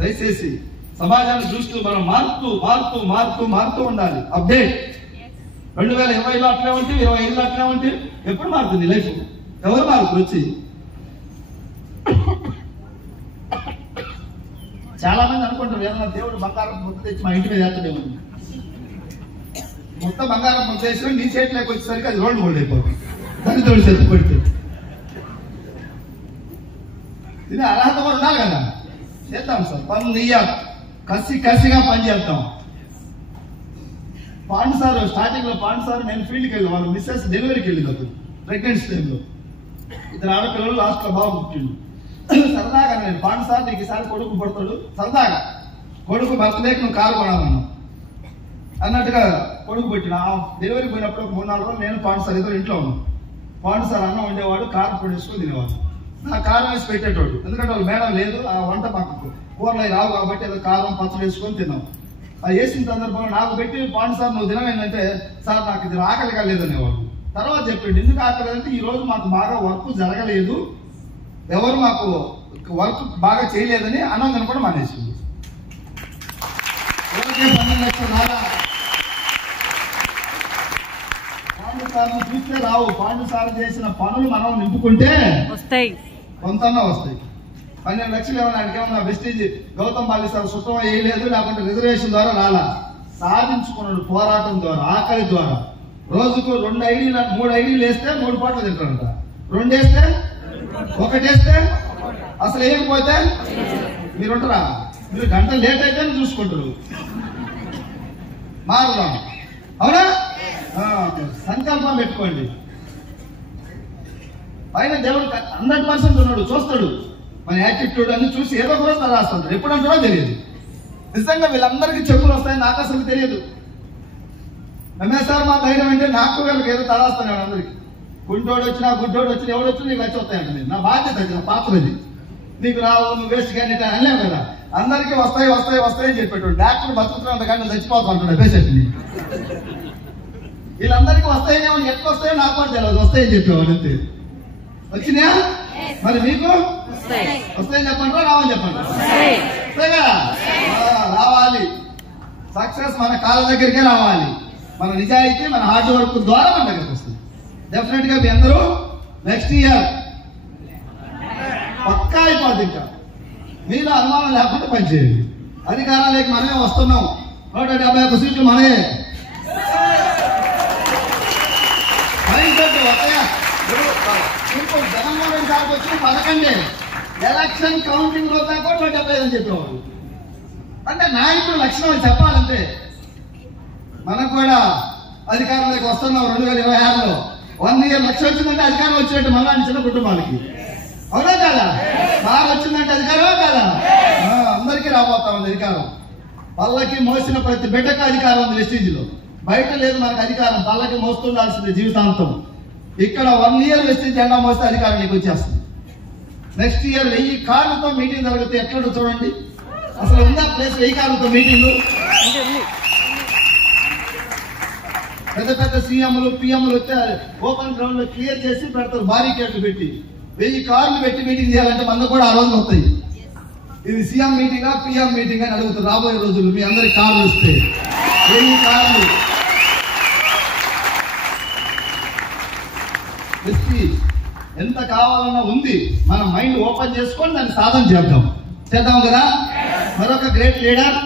దయచేసి సమాజాన్ని చూస్తూ మనం మారుతూ మారుతూ మారుతూ మారుతూ ఉండాలి. అప్డేట్ 2020లో అట్లే ఉంటే 25లో అట్లే ఉంటే ఎప్పుడు మారుతుంది లైఫ్? ఎవరు మారుతుంది వచ్చి? చాలా మంది అనుకుంటారు ఏదన్నా దేవుడు బంగారం ముద్ద తెచ్చి మా ఇంటి మీద వేస్తాడేమో. మొత్తం బంగారం ముద్ద వేసిన నీ చేతిలోకి వచ్చేసరికి అది రోడ్డు గోల్డ్ అయిపోతుంది. దరిద్రుడు చేతి పెడితే ఇది అర్హత కూడా ఉండాలి కదా. చేద్దాం సార్, పనులు నెయ్యాలి, కసిగా పని చేద్దాం. పాండు సార్ స్టార్టింగ్ లో నేను ఫీల్డ్కి వెళ్ళి వాళ్ళ మిస్సెస్ డెలివరీకి వెళ్ళింది అప్పుడు ప్రెగ్నెన్సీ టైంలో. ఇద్దరు ఆడపిల్లలు లాస్ట్ లో బాబు పుట్టిండు. సరదాగా నేను పాండు సార్ నీకు ఈసారి కొడుకు పడతాడు, సరదాగా కొడుకు బర్త్డేకి నువ్వు కారు కొనాలన్నా అన్నట్టుగా కొడుకు పెట్టిన. డెలివరీ పోయినప్పుడు ఒక 3-4 రోజులు నేను పాండు సార్ ఇద్దరు ఇంట్లో ఉన్నాను. పాండు సార్ అన్నం వండేవాడు, కారం పొడి వేసుకొని తినేవాడు. నా కారం వేసి పెట్టేటోడు, ఎందుకంటే వాళ్ళు మేడం లేదు, ఆ వంట మాకు కూరలు రావు కాబట్టి ఏదో కారం పచ్చడి వేసుకొని తిన్నాం. ఆ వేసిన సందర్భంలో నాకు పెట్టి పాండు సార్ నువ్వు తినమేంటంటే సార్ నాకు ఇది ఆకలిగా లేదనేవాడు. తర్వాత చెప్పిండు ఎందుకు ఆకలి అంటే ఈ రోజు మాకు బాగా వర్క్ జరగలేదు, ఎవరు మాకు వర్క్ బాగా చేయలేదని అన్నం తినకుండా మానేసింది. 12 లక్షలు రాగా పాండు సార్ను చూస్తే రావు. పాండు సార్ చేసిన పనులు మనం నింపుకుంటే వస్తాయి, కొంతన్నా వస్తాయి. 12 లక్షలు ఏమన్నా వెస్టేజ్ గౌతమ్ బాలి సార్ సుతం వేయలేదు, లేకుంటే రిజర్వేషన్ ద్వారా రాలా. సాధించుకున్నాడు పోరాటం ద్వారా, ఆకలి ద్వారా. రోజుకు 2 ఐడీలు 3 ఐడీలు వేస్తే 3 పూటలు తింటారంట. 2 వేస్తే 1 వేస్తే అసలు వేయకపోతే మీరుంటారా? మీరు గంట లేట్ అయితే చూసుకుంటారు. మారుదాం, అవునా? సంకల్పం పెట్టుకోండి. పైన దేవుడు 100% ఉన్నాడు, చూస్తాడు మన యాటిట్యూడ్ అని చూసి ఏదో ఒక రోజు రాస్తాడు. ఎప్పుడు అంటాడో తెలియదు. నిజంగా వీళ్ళందరికీ చెప్పులు వస్తాయని నాకు అసలు తెలియదు. రమేష్ మా ధైర్యం అంటే నాకు వీళ్ళకి ఏదో తడాస్తాను అందరికి. గుంటోడు వచ్చినా గుడ్డోడు వచ్చినా ఎవడు వచ్చినా నీకు వచ్చి వస్తాయండి. నా బాధ్యత, నా పాత్ర ఇది. నీకు రావు, నువ్వు వేస్ట్ కానీ అనలేవు కదా. అందరికీ వస్తాయి వస్తాయి వస్తాయి అని చెప్పేటోడు. డాక్టర్ బతుకుతున్నంత కానీ చచ్చిపోతా ఉంటాడు పేషెంట్ని. వీళ్ళందరికీ వస్తాయనేమో, ఎట్లా వస్తాయో నాకు కూడా తెలియదు. వస్తాయని చెప్పేవాడు అంతే. వచ్చినాయా? మరి మీకు వస్తాయని చెప్పండి, రావని చెప్పండి. కదా రావాలి. సక్సెస్ మన కాళ్ళ దగ్గరికే రావాలి. మన నిజాయితీ, మన హార్డ్ వర్క్ ద్వారా మన దగ్గరికి వస్తుంది. డెఫినెట్ గా మీ అందరూ నెక్స్ట్ ఇయర్ పక్కా అయిపోద్ది. ఇంకా మీలో అనుమానం లేకుండా పనిచేయండి. అధికారాలకి మనమే వస్తున్నాం. 171 సీట్లు మనమే. జగన్మోహన్ రెడ్డి సార్కి వచ్చిన 11 ఎలక్షన్ కౌంటింగ్ లో దాకా 175 అని చెప్పేవాళ్ళు. అంటే నాయకుడు లక్షణం చెప్పాలంటే మనకు కూడా అధికారంలోకి వస్తున్నాం 2026లో. 1 ఇయర్ లక్ష వచ్చిందంటే అధికారం వచ్చినట్టు మళ్ళీ చిన్న కుటుంబాలకి, అవునా కదా? బాగా వచ్చిందంటే అధికారం కదా. అందరికీ రాబోతా ఉంది అధికారం. పల్లకి మోసిన ప్రతి బిడ్డకు అధికారం ఉంది వెస్టీజ్ లో. బయట లేదు మనకు అధికారం. పల్లకి మోస్తుండాల్సింది జీవితాంతం. ఇక్కడ 1 ఇయర్ వెస్టీజ్ జెండా మోస్తే అధికారం నీకు వచ్చేస్తుంది. నెక్స్ట్ ఇయర్ 1000 కార్లతో మీటింగ్ జరిగితే ఎట్లా చూడండి. అసలు ఉందా ప్లేస్ 1000 కార్లతో మీటింగ్? పెద్ద పెద్ద సీఎంలు పిఎంలు వస్తే ఓపెన్ గ్రౌండ్ లో క్లియర్ చేసి పెడతారు, బారికేడ్లు పెట్టి. 1000 కార్లు పెట్టి మీటింగ్ చేయాలంటే మన కూడా ఆ రోజు వస్తాయి. ఇది సీఎం మీటింగా పిఎం మీటింగ్ అని అడుగుతారు రాబోయే రోజులు. మీ అందరికి కార్లు వస్తే 1000 కార్లు ఎంత కావాలన్నా ఉంది. మన మైండ్ ఓపెన్ చేసుకొని దాన్ని సాధన చేద్దాం కదా. మరొక గ్రేట్ లీడర్